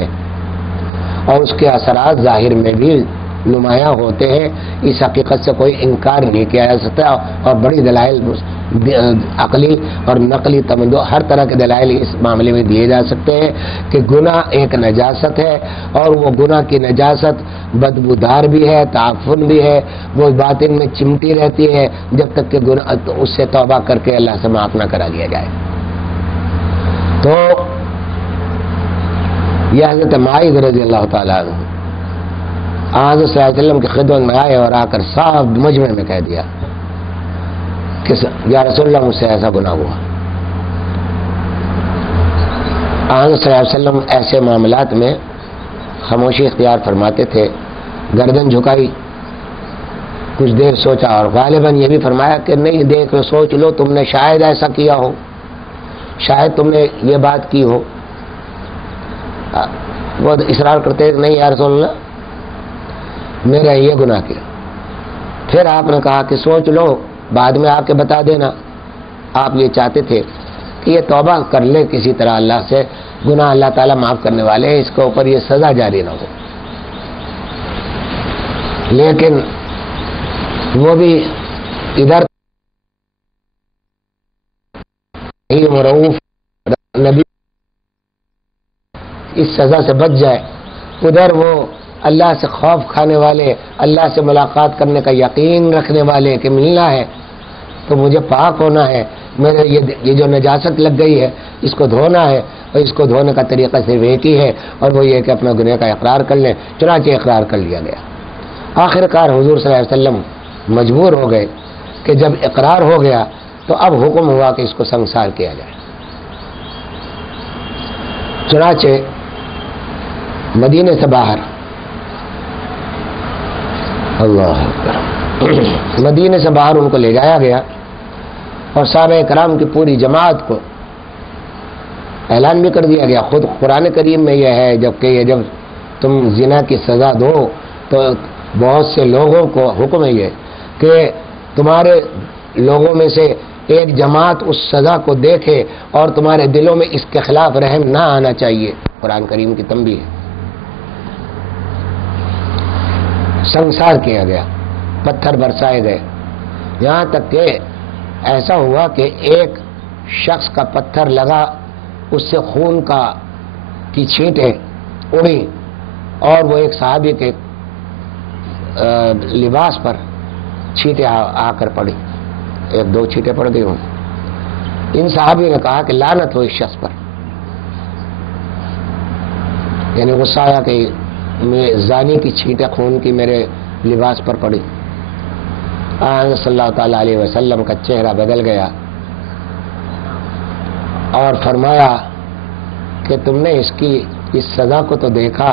میں، اور اس کے اثرات ظاہر میں بھی نمایاں ہوتے ہیں. اس حقیقت سے کوئی انکار نہیں کیا جا سکتا، اور بڑی دلائل عقلی اور نقلی تمدو ہر طرح کے دلائل اس معاملے میں دیے جا سکتے ہیں کہ گناہ ایک نجاست ہے، اور وہ گناہ کی نجاست بدبودار بھی ہے، تعفن بھی ہے، وہ باطن میں چمٹی رہتی ہے جب تک کہ گناہ اس سے توبہ کر کے اللہ سے معاف نہ کرا لیا جائے. تو یہ حضرت معاذ رضی اللہ تعالیٰ عنہ حضرت صلی اللہ علیہ وسلم کی خدمت میں آئے اور آ کر صاف مجمع میں کہہ دیا کہ یا رسول اللہ مجھ سے ایسا گناہ ہوا. حضرت صلی اللہ علیہ وسلم ایسے معاملات میں خاموشی اختیار فرماتے تھے، گردن جھکائی، کچھ دیر سوچا، اور غالباً یہ بھی فرمایا کہ نہیں دیکھ لو، سوچ لو، تم نے شاید ایسا کیا ہو، شاید تم نے یہ بات کی ہو. وہ اصرار کرتے ہیں نہیں یا رسول اللہ میرا یہ گناہ کیا. پھر آپ نے کہا کہ سوچ لو، بعد میں آ کے بتا دینا. آپ یہ چاہتے تھے کہ یہ توبہ کر لے کسی طرح اللہ سے، گناہ اللہ تعالیٰ معاف کرنے والے ہیں، اس کے اوپر یہ سزا جاری نہ ہو. لیکن وہ بھی ادھر مرعوف نبی اس سزا سے بچ جائے، ادھر وہ اللہ سے خوف کھانے والے، اللہ سے ملاقات کرنے کا یقین رکھنے والے کہ ملنا ہے تو مجھے پاک ہونا ہے، میرے یہ جو نجاست لگ گئی ہے اس کو دھونا ہے، اور اس کو دھونے کا طریقہ صرف ایک ہی ہے، اور وہ یہ کہ اپنا گناہ کا اقرار کر لیں. چنانچہ اقرار کر لیا گیا. آخر کار حضور صلی اللہ علیہ وسلم مجبور ہو گئے کہ جب اقرار ہو گیا تو اب حکم ہوا کہ اس کو سنسار کیا جائے. چنانچہ مدینے سے باہر اللہ اکبر مدینے سے باہر ان کو لے جایا گیا، اور صحابہ کرام کی پوری جماعت کو اعلان بھی کر دیا گیا. خود قرآن کریم میں یہ ہے جب تم زنا کی سزا دو تو بہت سے لوگوں کو حکم ہے یہ کہ تمہارے لوگوں میں سے ایک جماعت اس سزا کو دیکھے اور تمہارے دلوں میں اس کے خلاف رحم نہ آنا چاہیے. قرآن کریم کی تنبیہ ہے. سنسار کیا گیا، پتھر برسائے گئے، یہاں تک کہ ایسا ہوا کہ ایک شخص کا پتھر لگا، اس سے خون کی چھینٹیں اڑی، اور وہ ایک صحابی کے لباس پر چھینٹیں آ کر پڑی. ایک دو چھینٹیں پڑ گئی ہوں. ان صحابی نے کہا کہ لعنت ہو اس شخص پر، یعنی غصہ آیا کہ زانی کی چھینٹیں خون کی میرے لباس پر پڑی. صلی اللہ تعالی علیہ وسلم کا چہرہ بدل گیا اور فرمایا کہ تم نے اس سزا کو تو دیکھا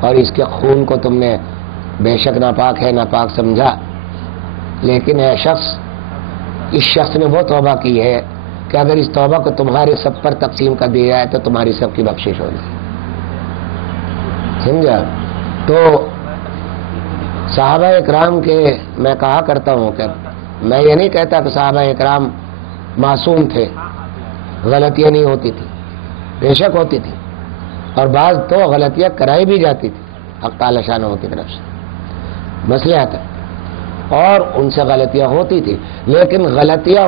اور اس کے خون کو تم نے بے شک ناپاک ہے، ناپاک سمجھا، لیکن اس شخص نے وہ توبہ کی ہے کہ اگر اس توبہ کو تمہارے سب پر تقسیم کر دیا جائے تو تمہاری سب کی بخشش ہو جائے. سمجھا؟ تو صحابہ اکرام کے میں کہا کرتا ہوں کہ میں یہ نہیں کہتا کہ صحابہ اکرام معصوم تھے، غلطیاں نہیں ہوتی تھی، بے شک ہوتی تھی، اور بعض تو غلطیاں کرائی بھی جاتی تھی حق تعالی شانہ کی طرف سے، مسئلہ آتا اور ان سے غلطیاں ہوتی تھی، لیکن غلطیاں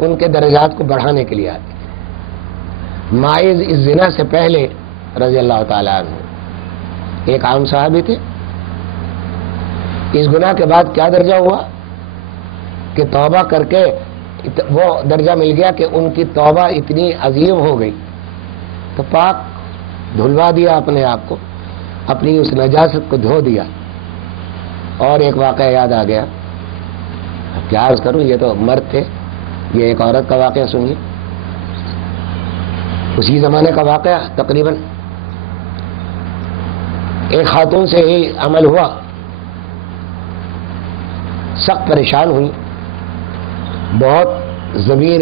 ان کے درجات کو بڑھانے کے لیے آتی تھی. ماعز اس زنا سے پہلے رضی اللہ تعالیٰ عنہ ایک عام صحابی تھے. اس گناہ کے بعد کیا درجہ ہوا کہ توبہ کر کے وہ درجہ مل گیا کہ ان کی توبہ اتنی عظیم ہو گئی تو پاک دھلوا دیا اپنے آپ کو، اپنی اس نجاست کو دھو دیا. اور ایک واقعہ یاد آ گیا، کیا عرض کروں، یہ تو مرد تھے، یہ ایک عورت کا واقعہ سنیے. اسی زمانے کا واقعہ تقریباً. ایک خاتون سے ہی عمل ہوا، سخت پریشان ہوئی، بہت ضمیر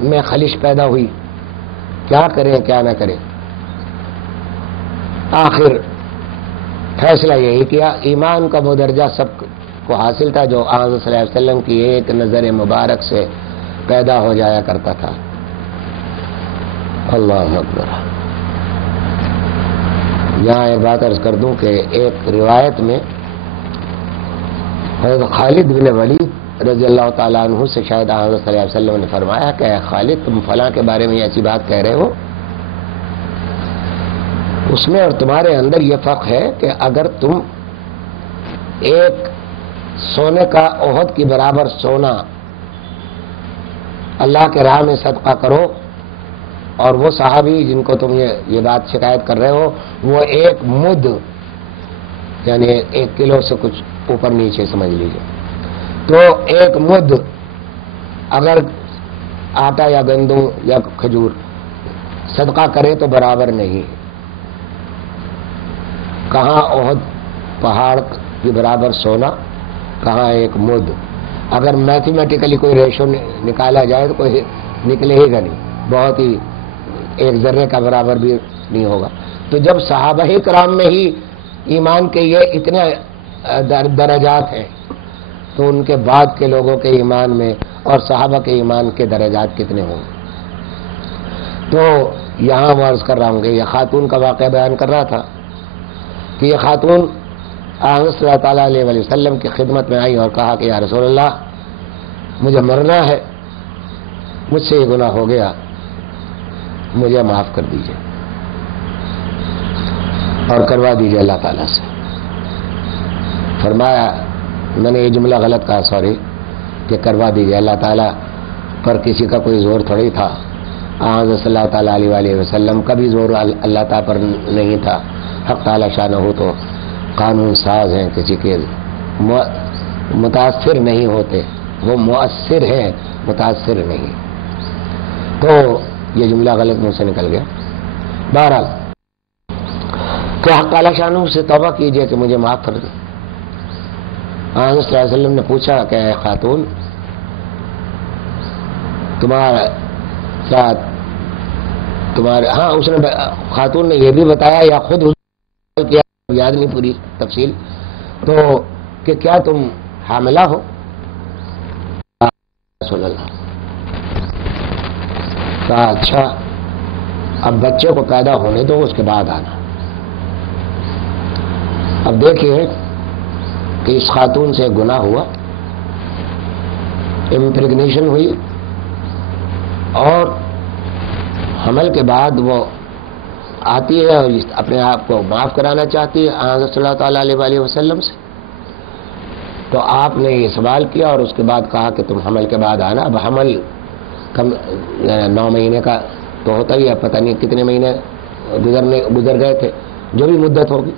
میں خلش پیدا ہوئی، کیا کریں کیا نہ کریں. آخر فیصلہ یہی کیا، ایمان کا وہ درجہ سب کو حاصل تھا جو آن صلی اللہ علیہ وسلم کی ایک نظر مبارک سے پیدا ہو جایا کرتا تھا. اللہ اکبر. یہاں ایک بات عرض کر دوں کہ ایک روایت میں حضرت خالد بن ولید رضی اللہ تعالیٰ عنہ سے شاید حضرت صلی اللہ علیہ وسلم نے فرمایا کہ اے خالد تم فلاں کے بارے میں ایسی بات کہہ رہے ہو، اس میں اور تمہارے اندر یہ فرق ہے کہ اگر تم ایک سونے کا احد کی برابر سونا اللہ کے راہ میں صدقہ کرو، اور وہ صحابی جن کو تم یہ بات شکایت کر رہے ہو وہ ایک مد یعنی 1 کلو سے کچھ اوپر نیچے سمجھ لیجیے، تو ایک مد اگر آٹا یا گندم یا کھجور صدقہ کرے تو برابر نہیں، کہاں احد پہاڑ کی برابر سونا، کہاں ایک مد۔ اگر میتھمیٹیکلی کوئی ریشو نکالا جائے تو کوئی نکلے ہی گا نہیں، بہت ہی 1 ذرے کا برابر بھی نہیں ہوگا۔ تو جب صحابہ کرام میں ہی ایمان کے یہ اتنے درجات ہیں تو ان کے بعد کے لوگوں کے ایمان میں اور صحابہ کے ایمان کے درجات کتنے ہوں گے۔ تو یہاں میں عرض کر رہا ہوں کہ یہ خاتون کا واقعہ بیان کر رہا تھا کہ یہ خاتون حضرت صلی اللہ تعالیٰ علیہ وسلم کی خدمت میں آئی اور کہا کہ یا رسول اللہ مجھے مرنا ہے، مجھ سے یہ گناہ ہو گیا، مجھے معاف کر دیجیے اور کروا دیجیے اللہ تعالیٰ سے۔ فرمایا میں نے یہ جملہ غلط کہا، سوری، کہ کروا دیجیے اللہ تعالیٰ پر کسی کا کوئی زور تھوڑی تھا، حضرت صلی اللہ تعالیٰ علیہ وسلم کا بھی زور اللہ تعالیٰ پر نہیں تھا، حق تعالیٰ شاہ نہ ہو تو قانون ساز ہیں، کسی کے متاثر نہیں ہوتے، وہ مؤثر ہیں متاثر نہیں۔ تو یہ جملہ غلط مجھ سے نکل گیا۔ بہرحال کہ حق تعالیٰ شاہ نہ سے توبہ کیجئے کہ مجھے معاف کر دیں۔ حضرت صلی اللہ علیہ وسلم نے پوچھا کہ اے خاتون تمہارے ساتھ ہاں اس نے خاتون نے یہ بھی بتایا یا خود کیا یاد نہیں پوری تفصیل، تو کہ کیا تم حاملہ ہو؟ رسول اللہ کہا اچھا اب بچے کو پیدا ہونے دو اس کے بعد آنا۔ اب دیکھیے کہ اس خاتون سے گناہ ہوا، امپریگنیشن ہوئی اور حمل کے بعد وہ آتی ہے اور اپنے آپ کو معاف کرانا چاہتی ہے حضرت صلی اللہ تعالیٰ علیہ وسلم سے۔ تو آپ نے یہ سوال کیا اور اس کے بعد کہا کہ تم حمل کے بعد آنا۔ اب حمل 9 مہینے کا تو ہوتا ہی ہے، پتہ نہیں کتنے مہینے گزر گئے تھے، جو بھی مدت ہوگی۔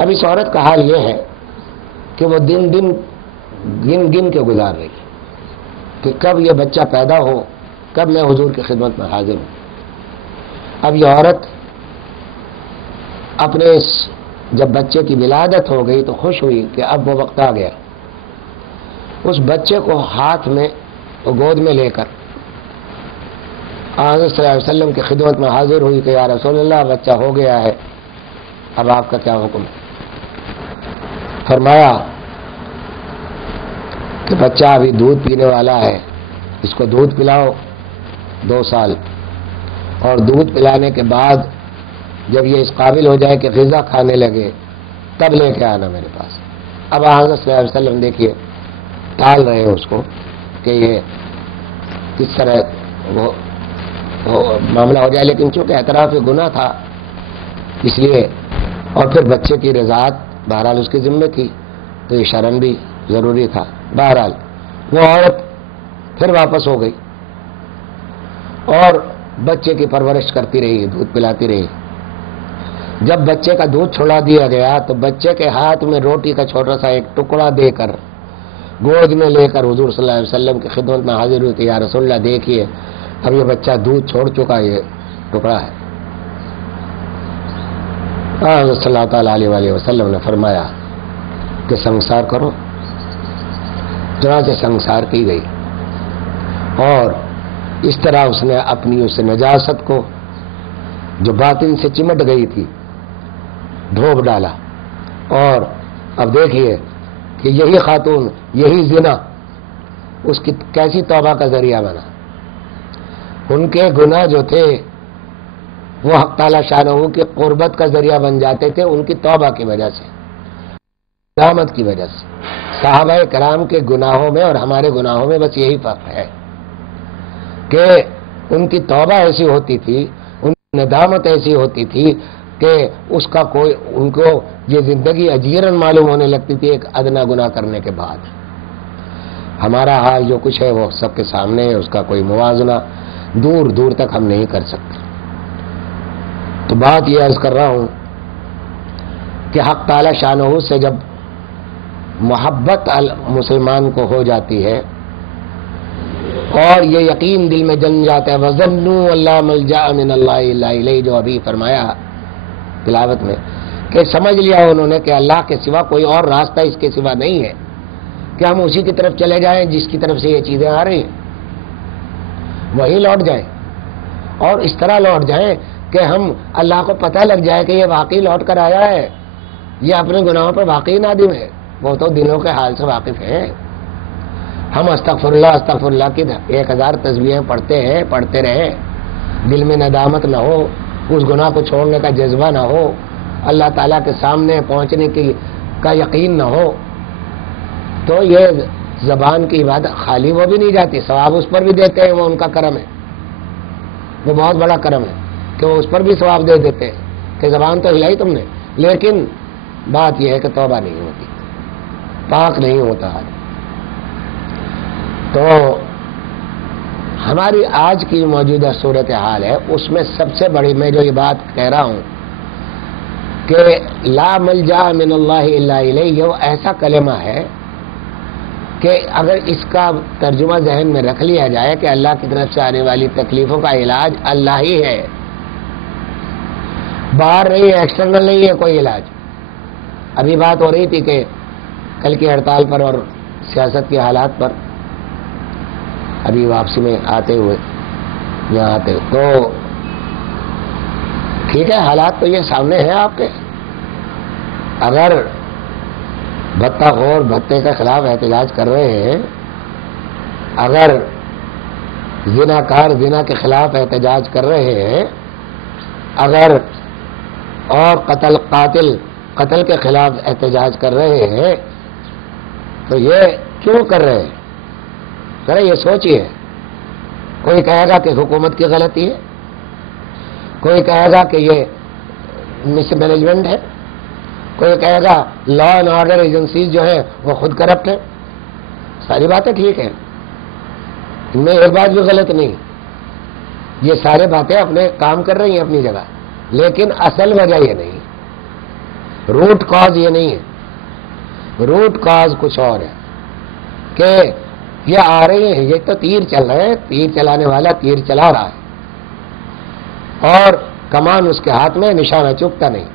اب اس عورت کا حال یہ ہے کہ وہ دن گن کے گزار رہی ہے کہ کب یہ بچہ پیدا ہو، کب میں حضور کی خدمت میں حاضر ہوں۔ اب یہ عورت اپنے جب بچے کی ولادت ہو گئی تو خوش ہوئی کہ اب وہ وقت آ گیا، اس بچے کو ہاتھ میں گود میں لے کر حضرت صلی اللہ علیہ وسلم کی خدمت میں حاضر ہوئی کہ یا رسول اللہ بچہ ہو گیا ہے، اب آپ کا کیا حکم ہے؟ فرمایا کہ بچہ ابھی دودھ پینے والا ہے، اس کو دودھ پلاؤ 2 سال، اور دودھ پلانے کے بعد جب یہ اس قابل ہو جائے کہ غذا کھانے لگے تب لے کے آنا میرے پاس۔ اب حضرت صلی اللہ علیہ وسلم دیکھیے ٹال رہے ہیں اس کو کہ یہ کس طرح وہ معاملہ ہو جائے، لیکن چونکہ اعتراف گناہ تھا اس لیے، اور پھر بچے کی رضاعت بہرحال اس کے ذمے تھی تو یہ شرم بھی ضروری تھا۔ بہرحال وہ عورت پھر واپس ہو گئی اور بچے کی پرورش کرتی رہی، دودھ پلاتی رہی۔ جب بچے کا دودھ چھوڑا دیا گیا تو بچے کے ہاتھ میں روٹی کا چھوٹا سا ایک ٹکڑا دے کر گود میں لے کر حضور صلی اللہ علیہ وسلم کی خدمت میں حاضر ہوئی کہ یا رسول اللہ دیکھیے اب یہ بچہ دودھ چھوڑ چکا، یہ ٹکڑا ہے۔ حضرت صلی اللہ تعالیٰ علیہ وسلم نے فرمایا کہ سنگسار کرو۔ چنانچہ سنگسار کی گئی اور اس طرح اس نے اپنی اس نجاست کو جو باطن سے چمٹ گئی تھی ڈھوب ڈالا۔ اور اب دیکھیے کہ یہی خاتون، یہی زنا اس کی کیسی توبہ کا ذریعہ بنا۔ ان کے گناہ جو تھے وہ حق تعالی شانہ کی قربت کا ذریعہ بن جاتے تھے ان کی توبہ کی وجہ سے، ندامت کی وجہ سے۔ صحابہ کرام کے گناہوں میں اور ہمارے گناہوں میں بس یہی فرق ہے کہ ان کی توبہ ایسی ہوتی تھی، ان کی ندامت ایسی ہوتی تھی کہ اس کا کوئی ان کو یہ زندگی اجیرن معلوم ہونے لگتی تھی ایک ادنا گناہ کرنے کے بعد۔ ہمارا حال جو کچھ ہے وہ سب کے سامنے ہے، اس کا کوئی موازنہ دور دور تک ہم نہیں کر سکتے۔ تو بات یہ عرض کر رہا ہوں کہ حق تعالی شانہ سے جب محبت مسلمان کو ہو جاتی ہے اور یہ یقین دل میں جن جاتا ہے، وَظَنُّوا أَلَّا مَلْجَأَ مِنَ اللَّهِ إِلَّا إِلَيْهِ، جو ابھی فرمایا تلاوت میں کہ سمجھ لیا انہوں نے کہ اللہ کے سوا کوئی اور راستہ اس کے سوا نہیں ہے کہ ہم اسی کی طرف چلے جائیں جس کی طرف سے یہ چیزیں آ رہی ہیں، وہی لوٹ جائیں اور اس طرح لوٹ جائیں کہ ہم اللہ کو پتہ لگ جائے کہ یہ واقعی لوٹ کر آیا ہے، یہ اپنے گناہوں پر واقعی نادم ہے، وہ تو دلوں کے حال سے واقف ہے۔ ہم استغفر اللہ کی 1000 تسبیحیں پڑھتے رہیں، دل میں ندامت نہ ہو، اس گناہ کو چھوڑنے کا جذبہ نہ ہو، اللہ تعالیٰ کے سامنے پہنچنے کا یقین نہ ہو، تو یہ زبان کی عبادت خالی وہ بھی نہیں جاتی، ثواب اس پر بھی دیتے ہیں، وہ ان کا کرم ہے، وہ بہت بڑا کرم ہے کہ وہ اس پر بھی ثواب دے دیتے ہیں کہ زبان تو ہلائی تم نے، لیکن بات یہ ہے کہ توبہ نہیں ہوتی، پاک نہیں ہوتا ہے۔ تو ہماری آج کی موجودہ صورتحال ہے، اس میں سب سے بڑی میں جو یہ بات کہہ رہا ہوں کہ لا ملجا من اللہ الا الیہ، یہ وہ ایسا کلمہ ہے کہ اگر اس کا ترجمہ ذہن میں رکھ لیا جائے کہ اللہ کی طرف سے آنے والی تکلیفوں کا علاج اللہ ہی ہے، باہر نہیں ہے، ایکسٹرنل نہیں ہے کوئی علاج۔ ابھی بات ہو رہی تھی کہ کل کی ہڑتال پر اور سیاست کے حالات پر، ابھی واپسی میں آتے ہوئے یہاں آتے ہوئے، تو ٹھیک ہے حالات تو یہ سامنے ہیں آپ کے، اگر بھتہ خور بھتے کے خلاف احتجاج کر رہے ہیں، اگر زنا کار زنا کے خلاف احتجاج کر رہے ہیں، اگر اور قتل کے خلاف احتجاج کر رہے ہیں، تو یہ کیوں کر رہے ہیں؟ ذرا یہ سوچیے۔ کوئی کہے گا کہ حکومت کی غلطی ہے، کوئی کہے گا کہ یہ مس مینجمنٹ ہے، کوئی کہے گا لا اینڈ آرڈر ایجنسیز جو ہیں وہ خود کرپٹ ہیں۔ ساری باتیں ٹھیک ہیں، ان میں ایک بات بھی غلط نہیں، یہ سارے باتیں اپنے کام کر رہی ہیں اپنی جگہ، لیکن اصل وجہ یہ نہیں، روٹ کاز یہ نہیں ہے۔ روٹ کاز کچھ اور ہے کہ یہ آ رہے ہیں، یہ تو تیر چل رہے ہیں، تیر چلانے والا تیر چلا رہا ہے اور کمان اس کے ہاتھ میں، نشانہ چکتا نہیں۔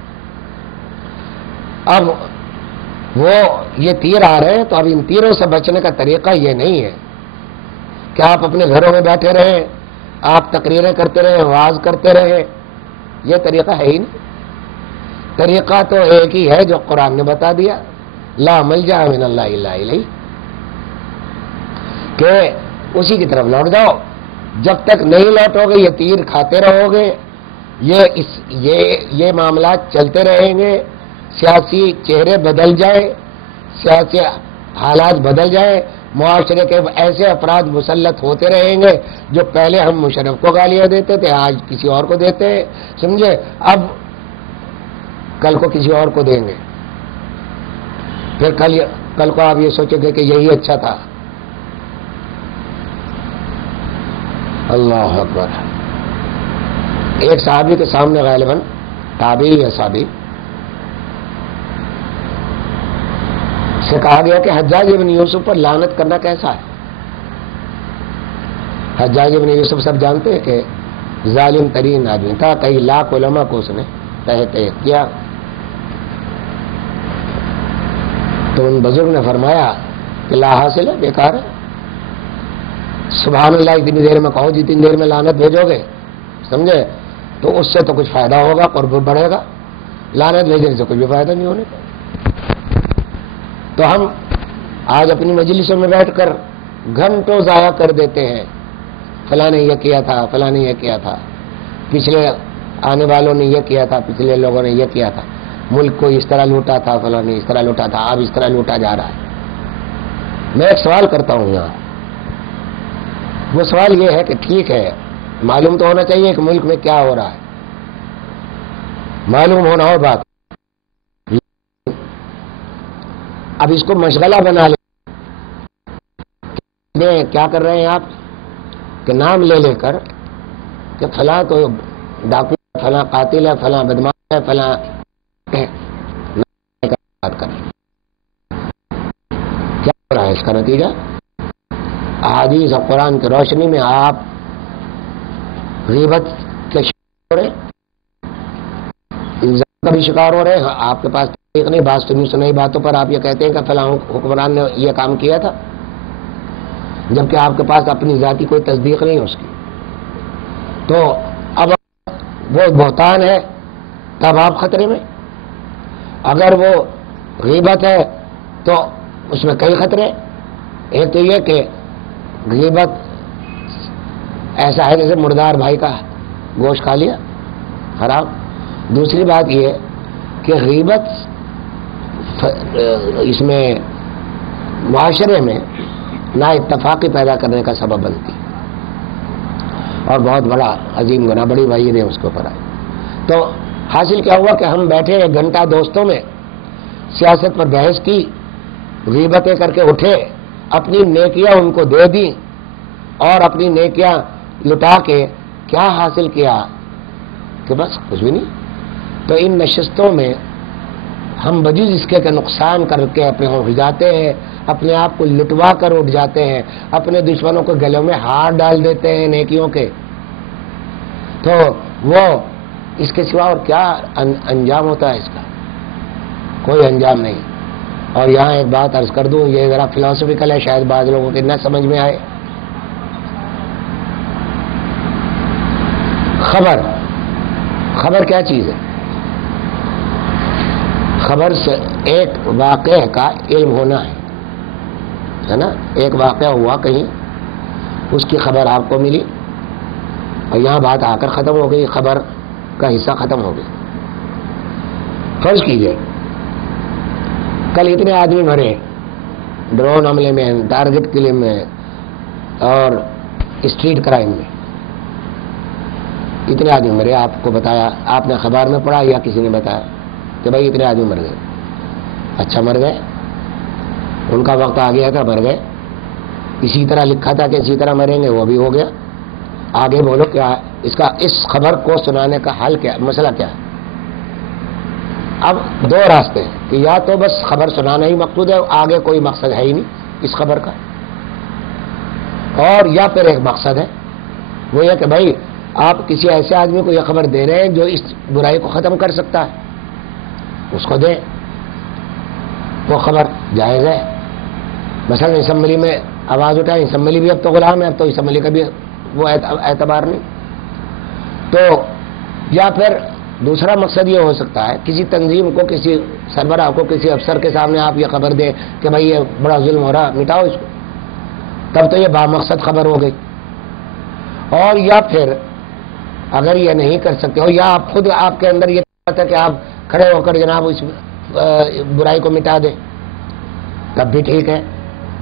اب وہ یہ تیر آ رہے ہیں تو اب ان تیروں سے بچنے کا طریقہ یہ نہیں ہے کہ آپ اپنے گھروں میں بیٹھے رہیں، آپ تقریریں کرتے رہیں، وعظ کرتے رہیں، یہ طریقہ ہے ہی نہیں۔ طریقہ تو ایک ہی ہے جو قرآن نے بتا دیا، لا ملجا من اللہ الا الیہ، کہ اسی کی طرف لوٹ جاؤ۔ جب تک نہیں لوٹو گے یہ تیر کھاتے رہو گے، یہ معاملات چلتے رہیں گے، سیاسی چہرے بدل جائیں، سیاسی حالات بدل جائیں، معاشرے کے ایسے افراد مسلط ہوتے رہیں گے جو پہلے ہم مشرف کو گالیاں دیتے تھے آج کسی اور کو دیتے ہیں، سمجھے، اب کل کو کسی اور کو دیں گے، پھر کل کو آپ یہ سوچیں گے کہ یہی اچھا تھا۔ اللہ اکبر۔ ایک صحابی کے سامنے غالباً تابعی یا صحابی سے کہا گیا کہ حجاج ابن یوسف پر لعنت کرنا کیسا ہے؟ حجاج ابن یوسف سب جانتے ہیں کہ ظالم ترین آدمی تھا، کئی لاکھ علماء کو اس نے تحت کیا۔ تو ان بزرگ نے فرمایا کہ لا حاصل ہے، بیکار ہے، سبحان اللہ اتنی دیر میں کہو جتنی دیر میں لعنت بھیجو گے، سمجھے، تو اس سے تو کچھ فائدہ ہوگا، قرب بڑھے گا، لعنت بھیجنے سے کچھ بھی فائدہ نہیں ہونے کا۔ تو ہم آج اپنی مجلسوں میں بیٹھ کر گھنٹوں ضائع کر دیتے ہیں، فلاں نے یہ کیا تھا، فلاں نے یہ کیا تھا، پچھلے آنے والوں نے یہ کیا تھا، پچھلے لوگوں نے یہ کیا تھا، ملک کو اس طرح لوٹا تھا، فلاں نے اس طرح لوٹا تھا، اب اس طرح لوٹا جا رہا ہے۔ میں ایک سوال کرتا ہوں یہاں، وہ سوال یہ ہے کہ ٹھیک ہے، معلوم تو ہونا چاہیے کہ ملک میں کیا ہو رہا ہے، معلوم ہونا ہو بات، اب اس کو مشغلہ بنا لیں۔ کیا کر رہے ہیں آپ کہ نام لے لے کر کہ فلاں تو ڈاکو، فلاں قاتل ہے، فلاں بدماش ہے، فلاں بات کر، کیا ہو رہا ہے اس کا نتیجہ؟ احادیث اور قرآن کی روشنی میں آپ غیبت کے شکار ہو رہے، الزام کا بھی شکار ہو رہے ہیں۔ آپ کے پاس تصدیق نہیں، بات سنی سنائی باتوں پر آپ یہ کہتے ہیں کہ فلاں حکمران نے یہ کام کیا تھا، جبکہ آپ کے پاس اپنی ذاتی کوئی تصدیق نہیں ہے اس کی۔ تو اب وہ بہتان ہے، تب آپ خطرے میں۔ اگر وہ غیبت ہے تو اس میں کئی خطرے، ایک تو یہ کہ غیبت ایسا ہے جیسے مردار بھائی کا گوشت کھا لیا، خراب۔ دوسری بات یہ کہ غیبت اس میں معاشرے میں نا اتفاقی پیدا کرنے کا سبب بنتی اور بہت بڑا عظیم گناہ، بڑی وعید ہے اس کے اوپر آئی۔ تو حاصل کیا ہوا کہ ہم بیٹھے 1 گھنٹہ دوستوں میں سیاست پر بحث کی، غیبتیں کر کے اٹھے، اپنی نیکیاں ان کو دے دی اور اپنی نیکیاں لٹا کے کیا حاصل کیا کہ بس کچھ بھی نہیں۔ تو ان نشستوں میں ہم بجز اس کے نقصان کر کے اپنے ہو جاتے ہیں، اپنے آپ کو لٹوا کر اٹھ جاتے ہیں، اپنے دشمنوں کو گلوں میں ہاتھ ڈال دیتے ہیں نیکیوں کے۔ تو وہ اس کے سوا اور کیا انجام ہوتا ہے اس کا؟ کوئی انجام نہیں۔ اور یہاں ایک بات عرض کر دوں، یہ ذرا فلاسفیکل ہے، شاید بعض لوگوں کے نہ سمجھ میں آئے۔ خبر کیا چیز ہے؟ خبر سے ایک واقعہ کا علم ہونا ہے نا؟ ایک واقعہ ہوا کہیں، اس کی خبر آپ کو ملی اور یہاں بات آ کر ختم ہو گئی، خبر کا حصہ ختم ہو گئی۔ فرض کیجئے کل اتنے آدمی مرے ڈرون حملے میں، ٹارگٹ کلنگ میں اور اسٹریٹ کرائم میں، اتنے آدمی مرے، آپ کو بتایا، آپ نے خبر میں پڑھا یا کسی نے بتایا کہ بھائی اتنے آدمی مر گئے؟ اچھا، مر گئے، ان کا وقت آ گیا تھا، مر گئے، اسی طرح لکھا تھا کہ اسی طرح مریں گے، وہ بھی ہو گیا۔ آگے بولو کیا اس خبر کو سنانے کا حل کیا، مسئلہ کیا ہے؟ اب 2 راستے ہیں کہ یا تو بس خبر سنانا ہی مقصود ہے، آگے کوئی مقصد ہے ہی نہیں اس خبر کا، اور یا پھر ایک مقصد ہے، وہ یہ کہ بھائی آپ کسی ایسے آدمی کو یہ خبر دے رہے ہیں جو اس برائی کو ختم کر سکتا ہے، اس کو دیں، وہ خبر جائز ہے۔ مثلا اسمبلی میں آواز اٹھائیں، اسمبلی بھی اب تو غلام ہے، اب تو اسمبلی کا بھی وہ اعتبار نہیں۔ تو یا پھر دوسرا مقصد یہ ہو سکتا ہے، کسی تنظیم کو، کسی سربراہ کو، کسی افسر کے سامنے آپ یہ خبر دیں کہ بھائی یہ بڑا ظلم ہو رہا، مٹاؤ اس کو، تب تو یہ بامقصد خبر ہو گئی۔ اور یا پھر اگر یہ نہیں کر سکتے ہو، یا آپ خود آپ کے اندر یہ ہے کہ آپ کھڑے ہو کر جناب اس برائی کو مٹا دیں، تب بھی ٹھیک ہے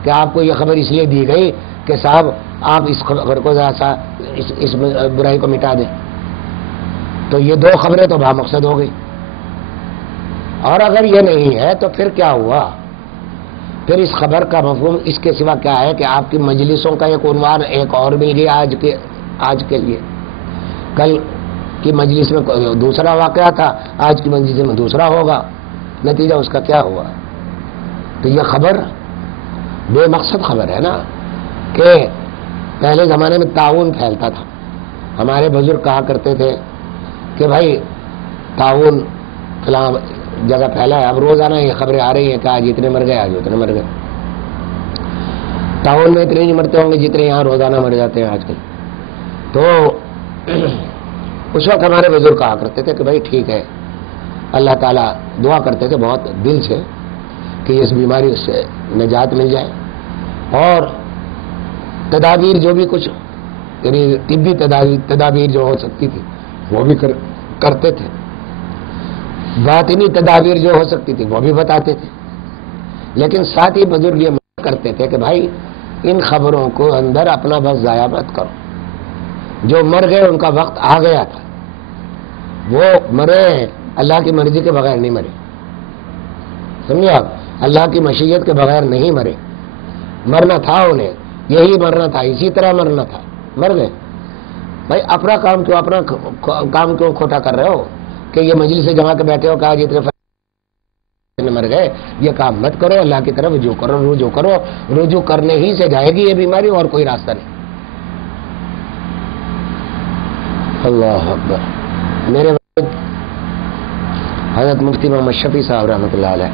کہ آپ کو یہ خبر اس لیے دی گئی کہ صاحب آپ اس خبر کو اس برائی کو مٹا دیں۔ تو یہ 2 خبریں تو بامقصد ہو گئی۔ اور اگر یہ نہیں ہے تو پھر کیا ہوا؟ پھر اس خبر کا مفہوم اس کے سوا کیا ہے کہ آپ کی مجلسوں کا ایک عنوان ایک اور مل گیا آج کے لیے۔ کل کی مجلس میں دوسرا واقعہ تھا، آج کی مجلس میں دوسرا ہوگا، نتیجہ اس کا کیا ہوا؟ تو یہ خبر بے مقصد خبر ہے نا، کہ پہلے زمانے میں تعاون پھیلتا تھا، ہمارے بزرگ کہا کرتے تھے کہ بھائی تعاون فلاں جگہ پھیلا ہے، اب روزانہ یہ خبریں آ رہی ہیں کہ آج اتنے مر گئے، آج اتنے مر گئے۔ تعاون میں اتنے نہیں مرتے ہوں گے جتنے یہاں روزانہ مر جاتے ہیں آج کل۔ تو اس وقت ہمارے بزرگ کہا کرتے تھے کہ بھائی ٹھیک ہے، اللہ تعالیٰ دعا کرتے تھے بہت دل سے کہ اس بیماری سے نجات مل جائے، اور تدابیر جو بھی کچھ یعنی طبی تدابیر جو ہو سکتی تھی وہ بھی کرتے تھے، باطنی تدابیر جو ہو سکتی تھی وہ بھی بتاتے تھے، لیکن ساتھ ہی بزرگ یہ منع کرتے تھے کہ بھائی ان خبروں کو اندر اپنا وقت ضائع مت کرو. جو مر گئے ان کا وقت آ گیا تھا، وہ مرے ہیں، اللہ کی مرضی کے بغیر نہیں مرے. سمجھے آپ؟ اللہ کی مشیت کے بغیر نہیں مرے. مرنا تھا انہیں، یہی مرنا تھا، اسی طرح مرنا تھا، مر گئے. بھائی اپنا کام کیوں کھوٹا کر رہے ہو کہ یہ مجلس سے جما کے بیٹھے ہو کہا جتنے مر گئے، یہ کام مت کرو، اللہ کی طرف رجوع کرو. رجوع کرنے ہی سے جائے گی یہ بیماری، اور کوئی راستہ نہیں. اللہ اکبر. میرے والد حضرت مفتی محمد شفیع صاحب رحمۃ اللہ علیہ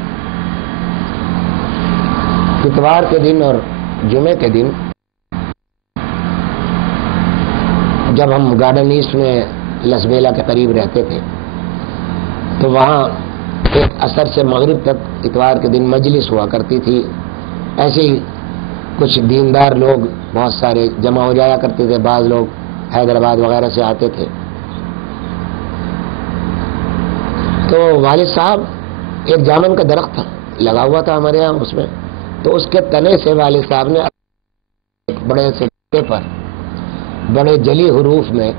اتوار کے دن اور جمعے کے دن جب ہم گارڈن ایسٹ میں لسبیلا کے قریب رہتے تھے تو وہاں ایک عصر سے مغرب تک اتوار کے دن مجلس ہوا کرتی تھی. ایسے ہی کچھ دیندار لوگ بہت سارے جمع ہو جایا کرتے تھے، بعض لوگ حیدرآباد وغیرہ سے آتے تھے. تو والد صاحب ایک جامن کا درخت تھا لگا ہوا تھا ہمارے یہاں، اس میں تو اس کے تنے سے والد صاحب نے ایک بڑے سے پر بڑے جلی حروف میں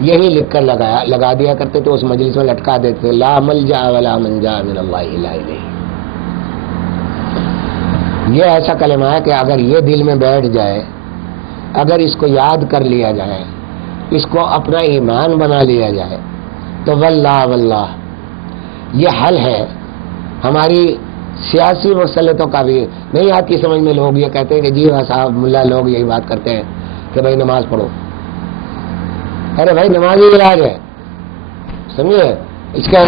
یہی لکھ کر لگا دیا کرتے تھے، اس مجلس میں لٹکا دیتے تھے، لا ملجا ولا منجا من اللہ الا الیہ. یہ ایسا کلمہ ہے کہ اگر یہ دل میں بیٹھ جائے، اگر اس کو یاد کر لیا جائے، اس کو اپنا ایمان بنا لیا جائے تو واللہ یہ حل ہے ہماری سیاسی مسلطوں کا بھی. نہیں آتی کی سمجھ میں لوگ یہ کہتے ہیں کہ جی صاحب ملا لوگ یہی بات کرتے ہیں کہ بھائی نماز پڑھو. ارے بھائی نماز ہی علاج ہے، سمجھے؟ اس کا